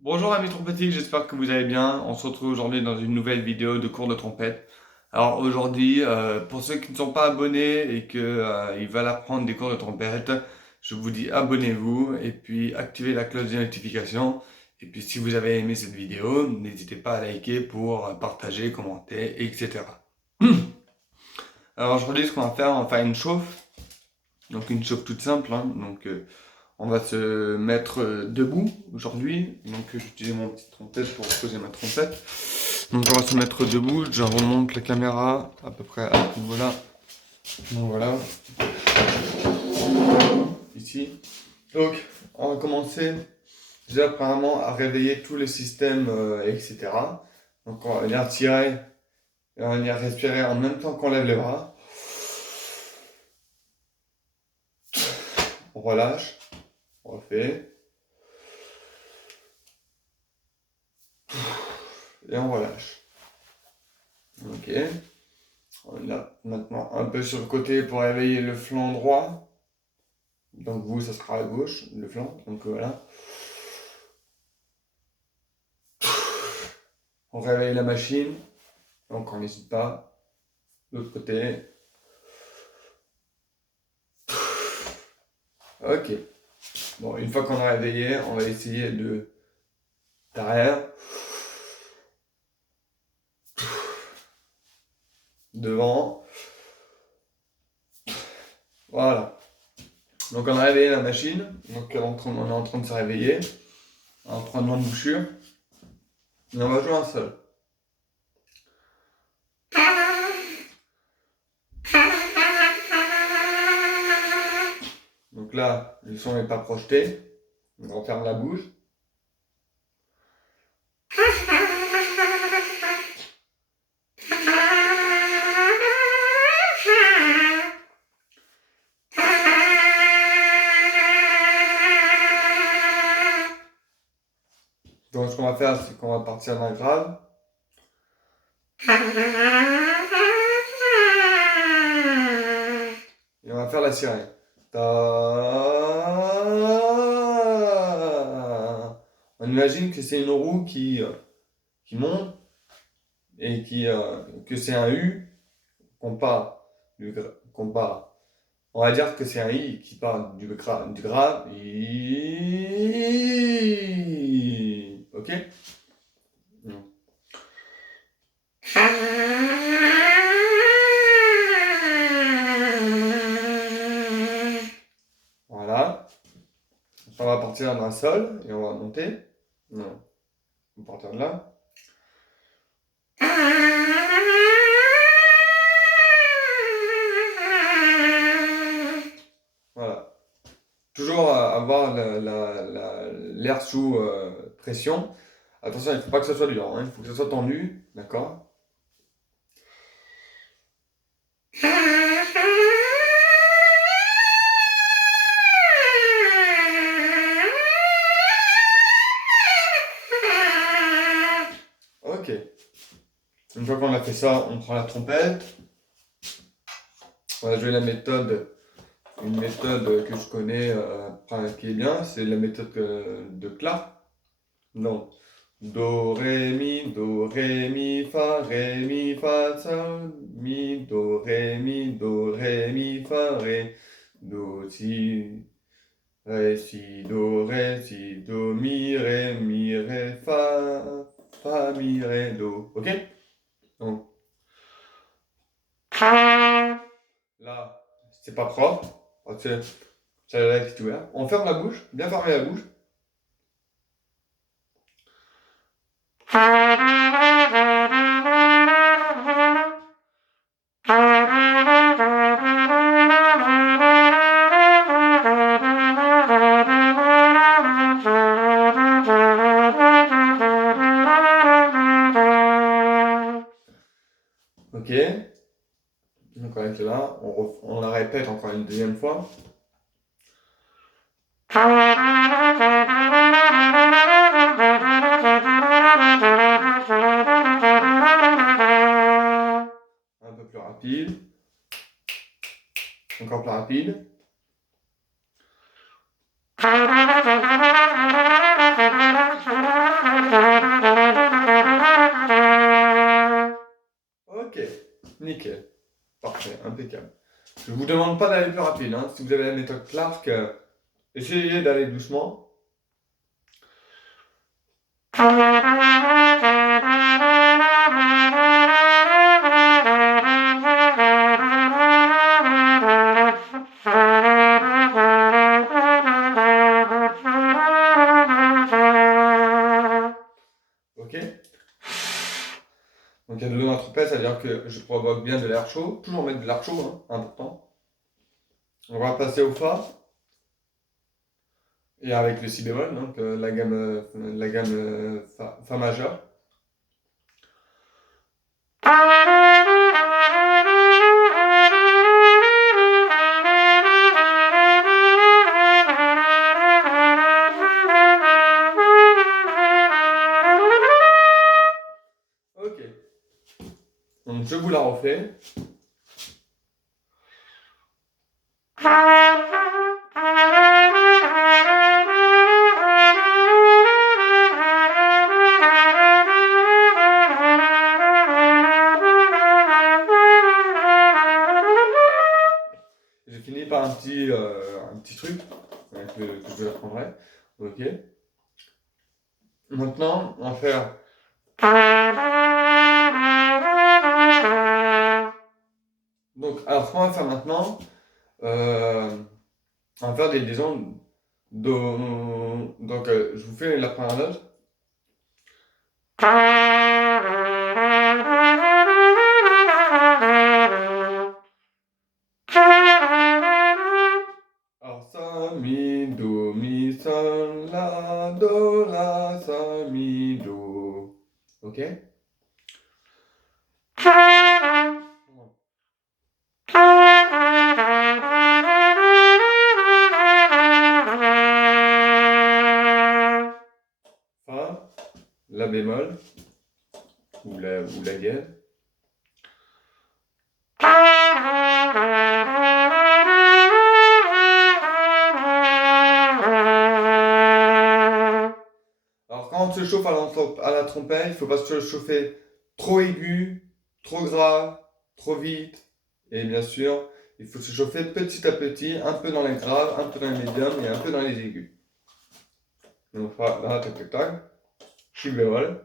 Bonjour amis trompettistes, j'espère que vous allez bien. On se retrouve aujourd'hui dans une nouvelle vidéo de cours de trompette. Alors aujourd'hui, pour ceux qui ne sont pas abonnés et que ils veulent apprendre des cours de trompette, je vous dis abonnez-vous et puis activez la cloche de notification. Et puis si vous avez aimé cette vidéo, n'hésitez pas à liker pour partager, commenter, etc. Alors aujourd'hui, ce qu'on va faire, on va faire une chauffe. Donc une chauffe toute simple, hein. On va se mettre debout aujourd'hui. J'utilise mon petite trompette pour poser ma trompette. Donc on va se mettre debout. Je remonte la caméra à peu près à ce niveau-là. Donc voilà. Ici. Donc on va commencer déjà premièrement à réveiller tous les systèmes, etc. Donc on va venir tirer et on va venir respirer en même temps qu'on lève les bras. On relâche. On refait. Et on relâche. Ok. Là, maintenant, un peu sur le côté pour réveiller le flanc droit. Donc vous, ça sera à gauche, le flanc. Donc voilà. On réveille la machine. Donc on n'hésite pas. L'autre côté. Ok. Bon, une fois qu'on a réveillé, on va essayer de derrière, devant. Voilà. Donc on a réveillé la machine. Donc on est en train de se réveiller. En prenant une bouchure. Et on va jouer un seul. Donc là, le son n'est pas projeté. On ferme la bouche. Donc ce qu'on va faire, c'est qu'on va partir d'un grave. Et on va faire la sirène. On imagine que c'est une roue qui monte et que c'est un U qu'on part qu'on part. On va dire que c'est un I qui part du grave. I. Ok? Voilà. On va partir d'un sol et on va monter. Non, on va partir de là. Voilà. Toujours avoir l'air sous pression. Attention, il ne faut pas que ça soit dur, hein. Il faut que ça soit tendu, d'accord? Ok. Une fois qu'on a fait ça, on prend la trompette. On va jouer une méthode que je connais, qui est bien, c'est la méthode de Clark. Donc, ré, mi, fa, sol, mi, do, ré, mi, fa, ré, si, do, mi, ré, fa, mi, ré, do. Ok? Donc, là, c'est pas propre. C'est la lettre qui est ouverte. On ferme la bouche, bien fermer la bouche. Ok. Donc on est là, on la répète encore une deuxième fois. Un peu plus rapide. Encore plus rapide. demande pas d'aller plus rapide, hein. Si vous avez la méthode Clark, essayez d'aller doucement. Ok? Donc il y a de l'eau dans la trompette, ça veut dire que je provoque bien de l'air chaud. Toujours mettre de l'air chaud, hein, important. On va passer au Fa. Et avec le Si bémol, donc la gamme Fa majeur. Ok. Donc je vous la refais. J'ai fini par un petit truc que je vous apprendrai. Ok. Maintenant, on va faire. Donc, alors ce qu'on va faire maintenant, on va faire des liaisons Do. Donc, je vous fais la première note. Alors, ça, mi, do, mi, sol, la, do, la, ça, mi, do. Ok? Fa, la bémol, ou la dièse. Alors quand on se chauffe à la trompette, il ne faut pas se chauffer trop aigu, trop grave, trop vite. Et bien sûr, il faut se chauffer petit à petit, un peu dans les graves, un peu dans les médiums et un peu dans les aigus. Donc on fera là, tac tac tac, si bémol.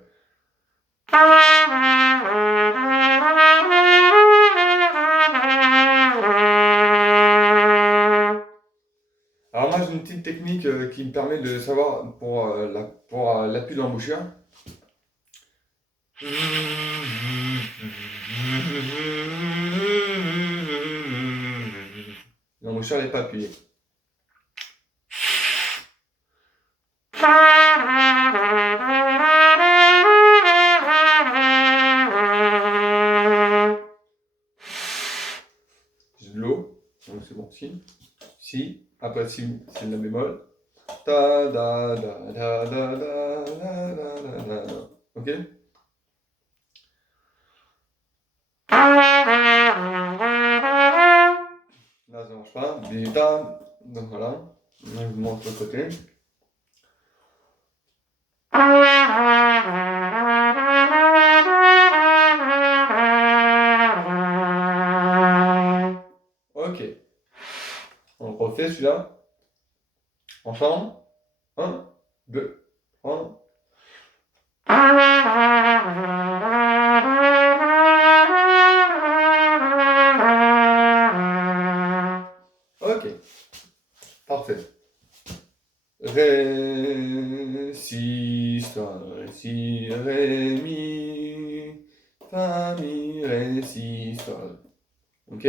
Alors moi j'ai une petite technique qui me permet de savoir pour l'appui de l'embouchure. L'embouchure n'est pas appuyée. J'ai de l'eau, donc c'est bon, si, après si, c'est de la bémol. Ta da da da da da da da da da. Ok? Là ça marche pas. Bida. Donc voilà. Je vous montre le côté. Ok. On refait celui-là. Ensemble. 1, 2, 3. Ok. Parfait. Ré, si, sol, si, ré, mi, fa, mi, ré, si, sol. Ok?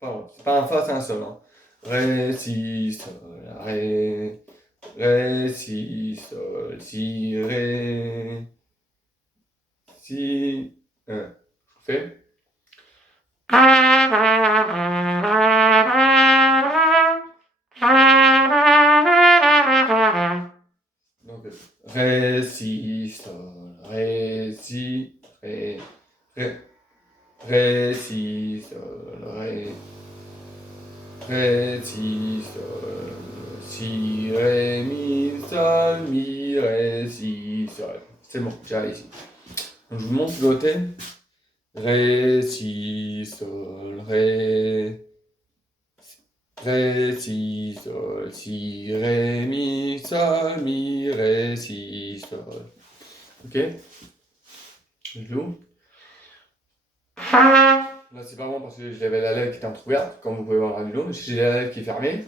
Pardon, c'est pas un fa, c'est un sol. Hein. Ré, si, sol, ré, ré, si, sol, si, ré, si, fais. Donc, ré, si, sol, ré, si, ré, ré, ré, si, sol, ré, ré, si, sol, Si, ré, mi, sol, mi, ré, si, sol. C'est bon, j'ai réussi. Donc, je vous montre le côté. Ré, si, sol, ré. Ré, si, sol, si, ré, mi, sol, mi, ré, si, sol. Ok? Je joue. Là, c'est pas bon parce que j'avais la lèvre qui était entrouverte, comme vous pouvez voir à la vidéo. Mais si j'ai la lèvre qui est fermée,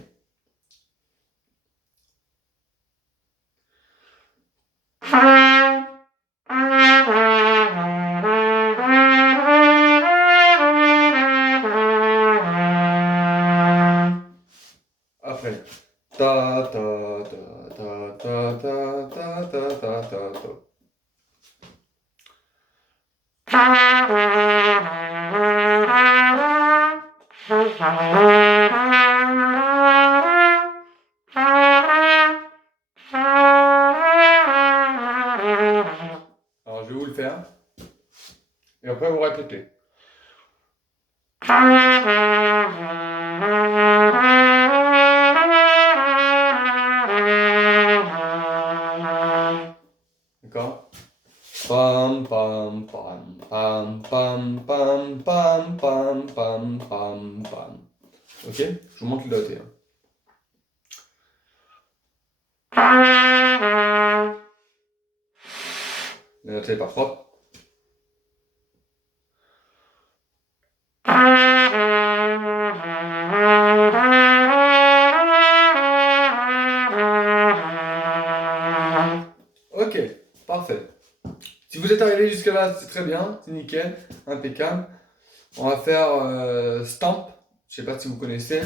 après. Ta ta ta ta ta ta ta ta ta ta ta. Alors je vais vous le faire. Et après vous répétez. D'accord? Pam pam pam pam pam pam pam pam pam pam pam. Ok? Je vous montre le doté. Le doté est pas propre. Ok, parfait. Si vous êtes arrivé jusque là, c'est très bien, c'est nickel, impeccable. On va faire stamp. Je sais pas si vous connaissez.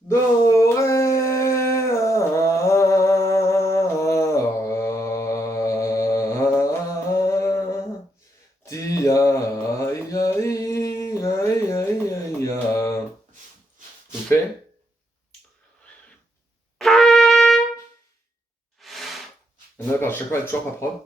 Do, ré, ti, aïe, aïe, aïe, aïe, aïe, aïe. Vous faites? D'accord, chaque fois elle est toujours pas propre.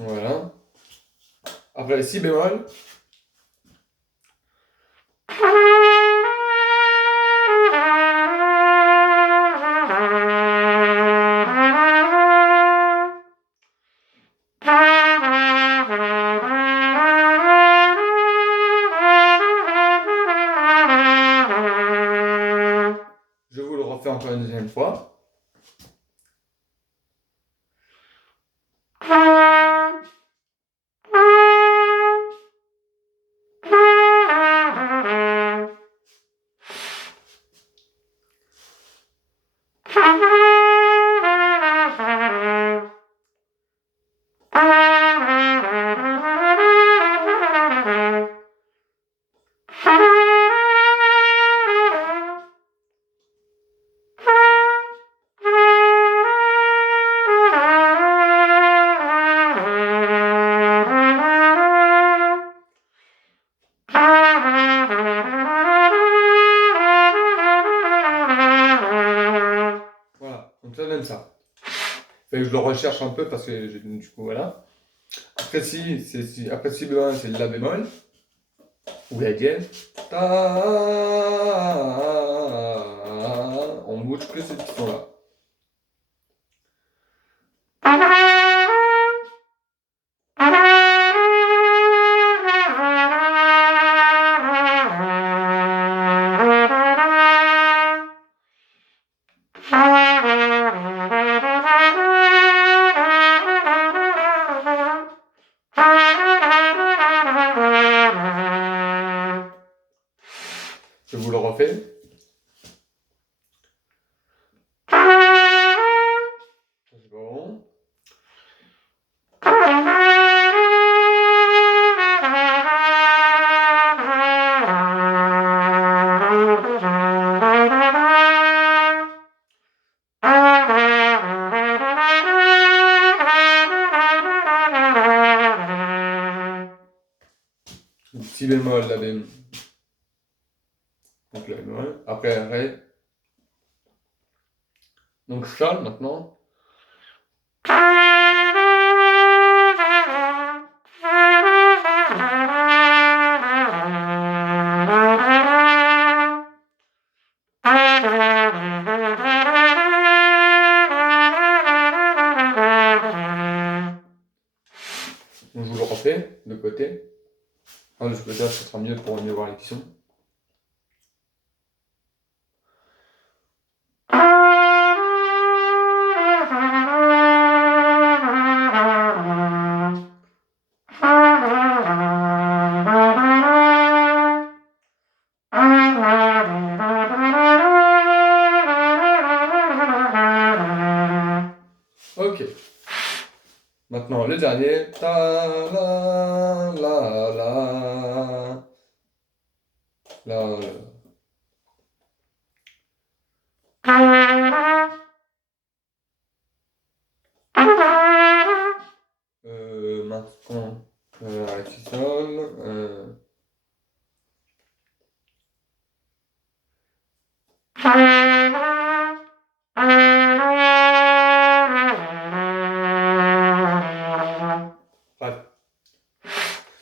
Voilà. Après, si bémol. Je vous le refais encore une deuxième fois. Voilà, donc ça donne ça. Fait que je le recherche un peu parce que du coup voilà. Après si, après si bémol, c'est la bémol. Ou la dièse. Ta, on bouge que ce petit son-là. Je vous le refais. Si bémol, la bémol. Donc la bémol. Après, ré. Donc sol maintenant. Donc je vous le refais de côté. Ah, de ce côté-là, ce sera mieux pour mieux voir les questions. Ok. Maintenant, le dernier. Ta la la la. La la. Mince, comment? Si sol. Bref.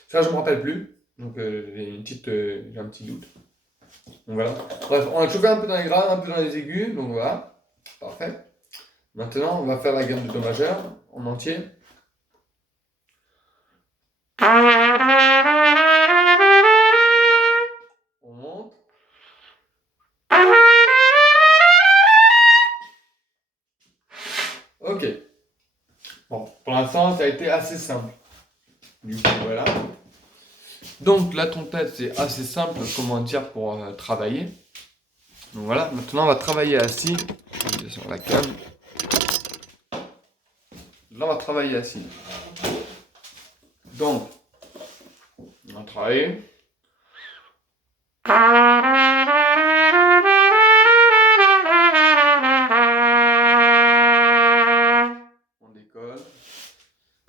Ça, je me rappelle plus. Donc, j'ai un petit doute. Donc voilà. Bref, on a chauffé un peu dans les graves, un peu dans les aigus. Donc voilà. Parfait. Maintenant, on va faire la gamme de Do majeur en entier. On monte. Ok. Bon, pour l'instant, ça a été assez simple. Du coup, voilà. Donc, la trompette, c'est assez simple, comment dire, pour travailler. Donc voilà, maintenant, on va travailler assis. Je vais sur la cam. Là, on va travailler assis. Donc, on va travailler. On décolle.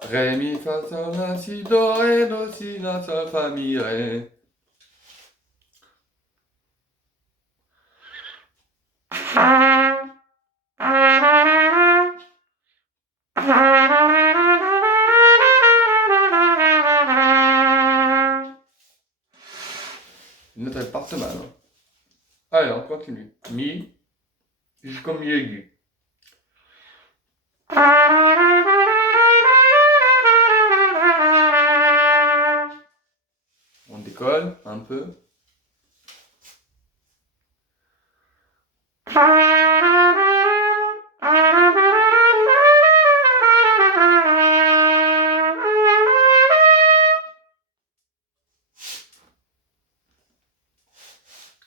Ré, mi, fa, sol, la, si, do, ré, do, si, la, sol, fa, mi, ré. Une note, elle part mal. Hein. Allez, on continue. Mi, jusqu'au mi aigu. On décolle un peu.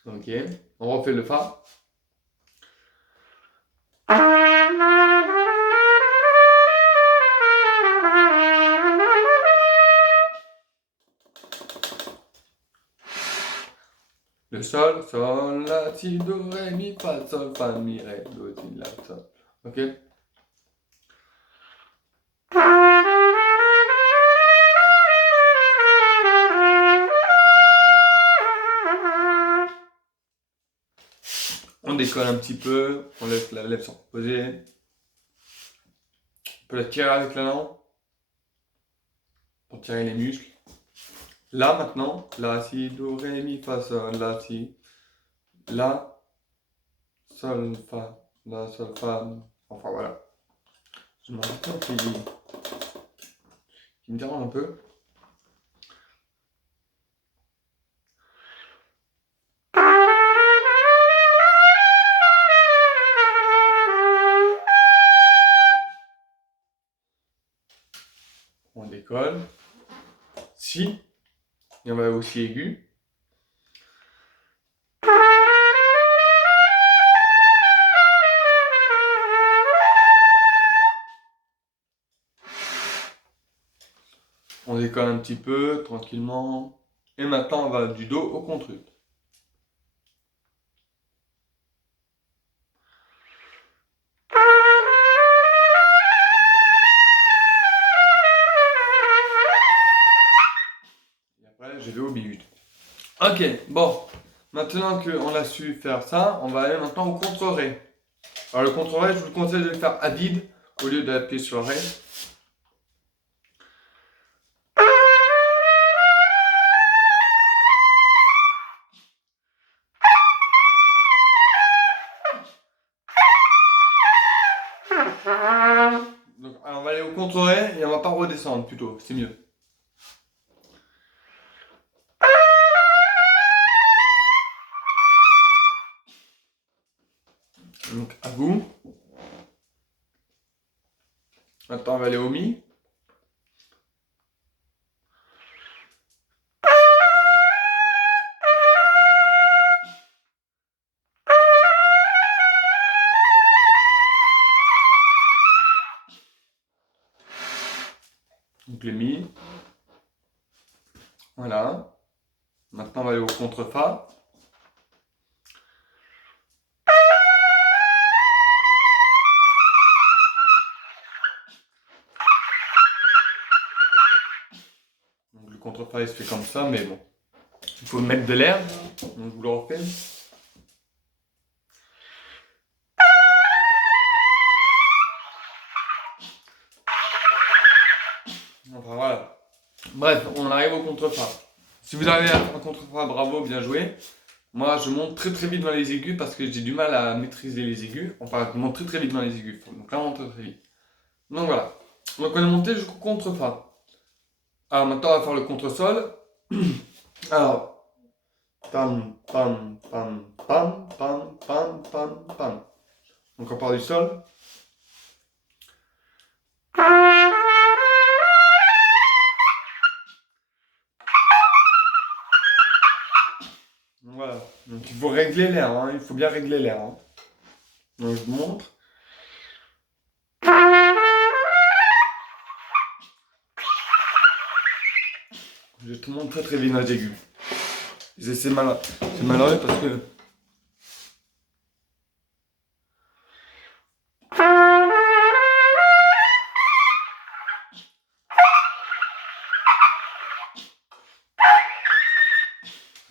Ok, on refait le fa. Le sol, sol, la, si, do, ré, mi, fa, sol, fa, mi, ré, do, si, la, sol. Ok. On décolle un petit peu, on laisse la lèvre se reposer. On peut la tirer avec la langue pour tirer les muscles. Là maintenant, la, si, do, ré, mi, fa, sol, la, si, la, sol, fa, la, sol, fa. Enfin voilà. Je me rends compte qu'il me dérange un peu. On décolle. Si. Et on va aussi aigu. On décolle un petit peu, tranquillement. Et maintenant, on va du do au contre. Et après, je vais au bihut. Ok, bon, maintenant qu'on a su faire ça, on va aller maintenant au contre-ré. Alors le contre-ré, je vous conseille de le faire à vide au lieu d'appuyer sur ré. Donc, alors on va aller au contre-ré et on va pas redescendre plutôt, c'est mieux. Donc à vous. Maintenant on va aller au mi. Donc le mi. Voilà. Maintenant on va aller au contre-fa. Donc le contre-fa il se fait comme ça, mais bon. Il faut mettre de l'air. Donc je vous le refais. Enfin voilà. Bref, on arrive au contre-fa. Si vous arrivez à faire un contre-fa, bravo, bien joué. Moi, je monte très très vite dans les aigus parce que j'ai du mal à maîtriser les aigus. Enfin, je monte très très vite dans les aigus. Donc là, on monte très très vite. Donc voilà. Donc on est monté jusqu'au contre-fa. Alors maintenant, on va faire le contre-sol. Alors, pam, pam, pam, pam, pam, pam, pam, pam. Donc on part du sol. Donc voilà. Donc il faut régler l'air, hein. Il faut bien régler l'air. Hein. Donc je vous montre. Je te montre très très vite dans les aigus. C'est malheureux parce que...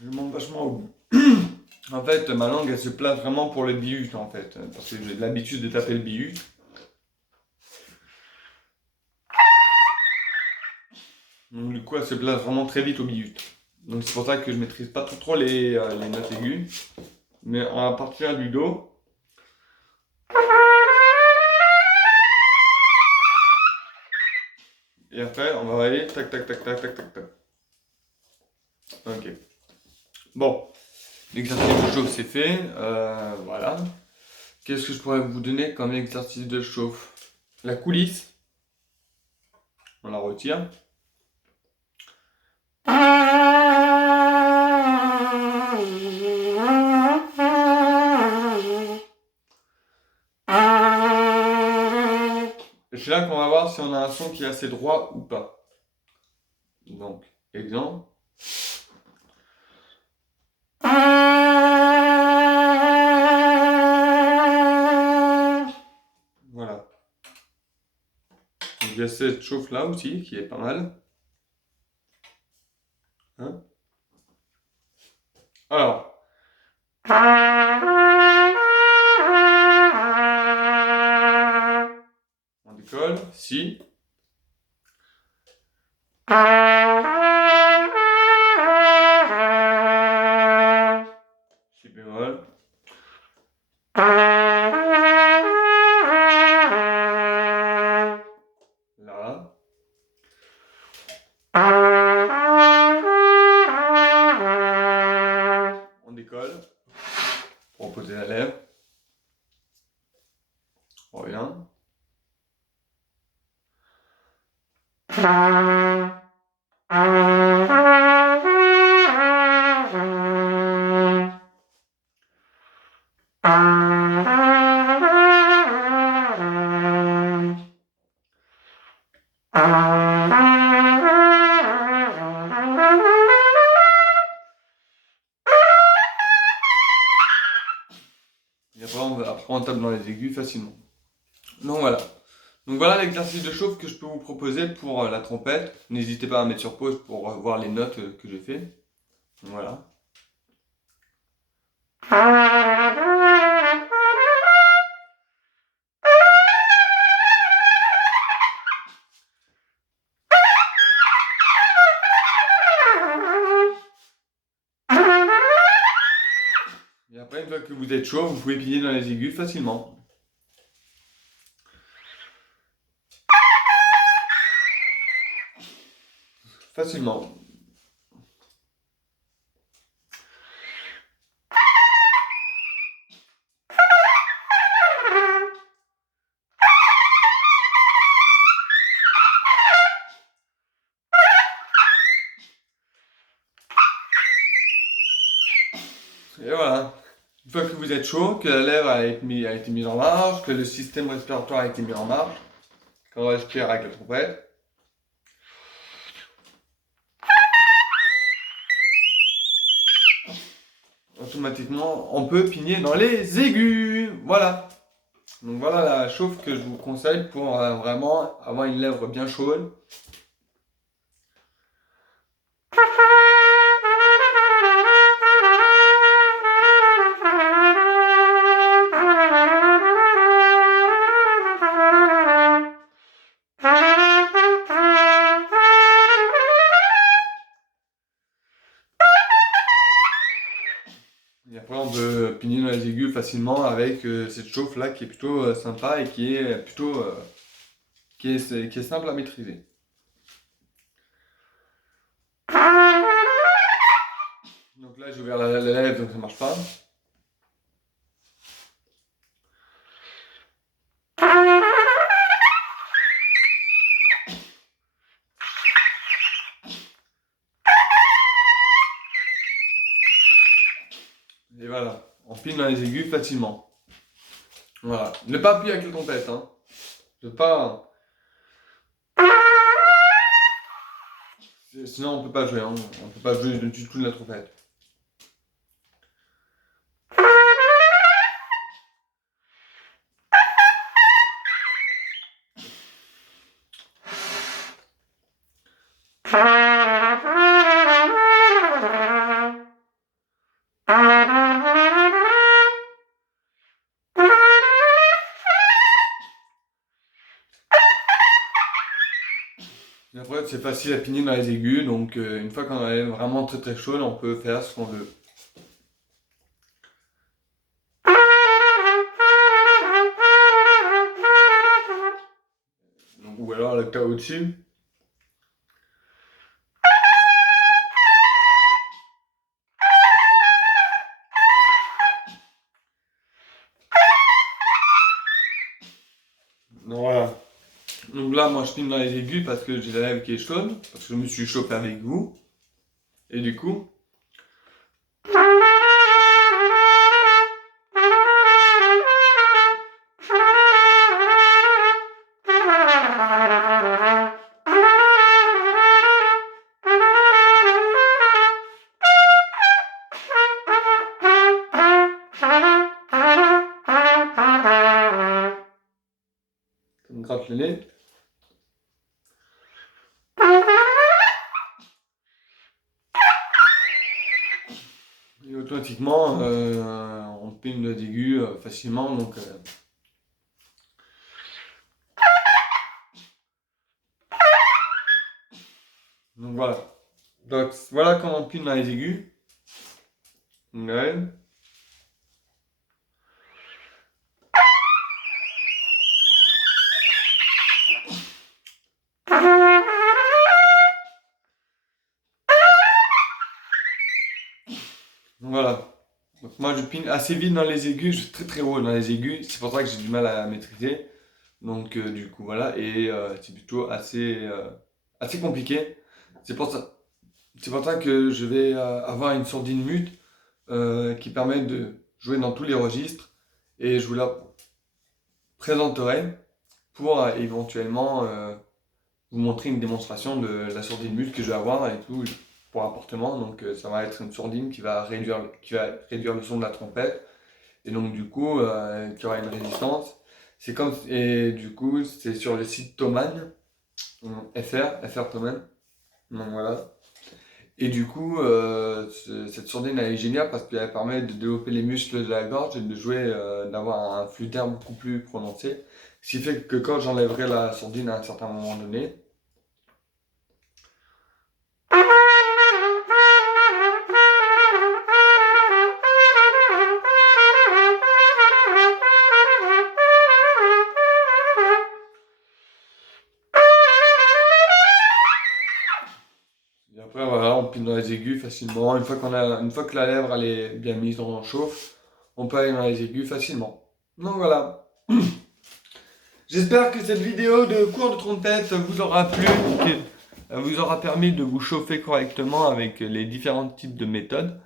Je monte vachement au bout. En fait, ma langue, elle se place vraiment pour le bihut, en fait. Parce que j'ai l'habitude de taper le bihut. Donc du coup, elle se place vraiment très vite au bihut. Donc c'est pour ça que je maîtrise pas trop les notes aiguës. Mais à partir du do... Et après, on va aller tac, tac, tac, tac, tac, tac, tac. Ok. Bon. L'exercice de chauffe, c'est fait. Voilà. Qu'est-ce que je pourrais vous donner comme exercice de chauffe? La coulisse. On la retire. Et c'est là qu'on va voir si on a un son qui est assez droit ou pas. Donc, exemple. Voilà. Donc, il y a cette chauffe là aussi qui est pas mal. Hein? Alors. On décolle. Si. Si bémol. Là. On décolle. Pour poser la lèvre. On revient. Et après on tape dans les aigus facilement. Donc voilà. Donc voilà l'exercice de chauffe que je peux vous proposer pour la trompette. N'hésitez pas à mettre sur pause pour voir les notes que j'ai fait. Voilà. Et après, une fois que vous êtes chaud, vous pouvez piner dans les aigus facilement. Facilement. Et voilà. Une fois que vous êtes chaud, que la lèvre a été mise en marche, que le système respiratoire a été mis en marche, qu'on respire avec la trompette, automatiquement, on peut pigner dans les aigus. Voilà. Donc voilà la chauffe que je vous conseille pour vraiment avoir une lèvre bien chaude. Et après, on peut pigner dans les aigus facilement avec cette chauffe-là qui est plutôt sympa et qui est plutôt qui est simple à maîtriser. Donc là, j'ai ouvert la lèvre, donc ça marche pas. Et voilà, on pile dans les aigus facilement. Voilà, ne pas appuyer avec la trompette, hein. Ne pas. Sinon, on peut pas jouer, hein. On peut pas jouer du tout de la trompette. Et après, c'est facile à pigner dans les aigus, donc une fois qu'on est vraiment très très chaud, on peut faire ce qu'on veut. Donc, ou alors l'octave au-dessus. Donc voilà. Donc là, moi je pine dans les aigus parce que j'ai la lèvre qui est chaude, parce que je me suis chauffé avec vous. Et du coup. Ça me gratte le nez. Et automatiquement, on pine les aigus facilement. Donc voilà. Donc voilà comment on pine dans les aigus. Ouais. Donc voilà. Donc moi je pine assez vite dans les aigus, je suis très très haut dans les aigus, c'est pour ça que j'ai du mal à maîtriser. Donc du coup voilà, et c'est plutôt assez compliqué. C'est pour ça, c'est pour ça que je vais avoir une sourdine mute qui permet de jouer dans tous les registres et je vous la présenterai pour éventuellement vous montrer une démonstration de la sourdine mute que je vais avoir et tout pour apportement. Donc ça va être une sourdine qui va réduire le son de la trompette et donc du coup qui aura une résistance. C'est comme et du coup c'est sur le site Thomann FR Thomann. Donc voilà. Et du coup, cette sourdine elle est géniale parce qu'elle permet de développer les muscles de la gorge et de jouer, d'avoir un flux d'air beaucoup plus prononcé. Ce qui fait que quand j'enlèverai la sourdine à un certain moment donné, et après voilà, on pile dans les aigus facilement. Une fois que la lèvre elle est bien mise dans le chauffe, on peut aller dans les aigus facilement. Donc voilà. J'espère que cette vidéo de cours de trompette vous aura plu, que vous aura permis de vous chauffer correctement avec les différents types de méthodes.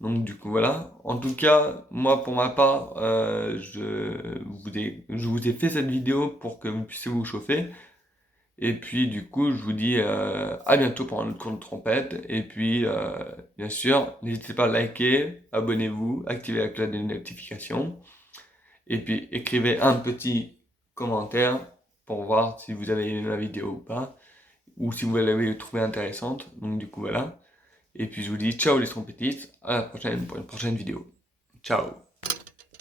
Donc du coup voilà. En tout cas, moi pour ma part, je vous ai fait cette vidéo pour que vous puissiez vous chauffer. Et puis du coup, je vous dis à bientôt pour un autre cours de trompette. Et puis bien sûr, n'hésitez pas à liker, abonnez-vous, activez la cloche des notifications. Et puis écrivez un petit commentaire pour voir si vous avez aimé ma vidéo ou pas, ou si vous l'avez trouvée intéressante. Donc du coup voilà. Et puis je vous dis ciao les trompettistes, à la prochaine pour une prochaine vidéo. Ciao.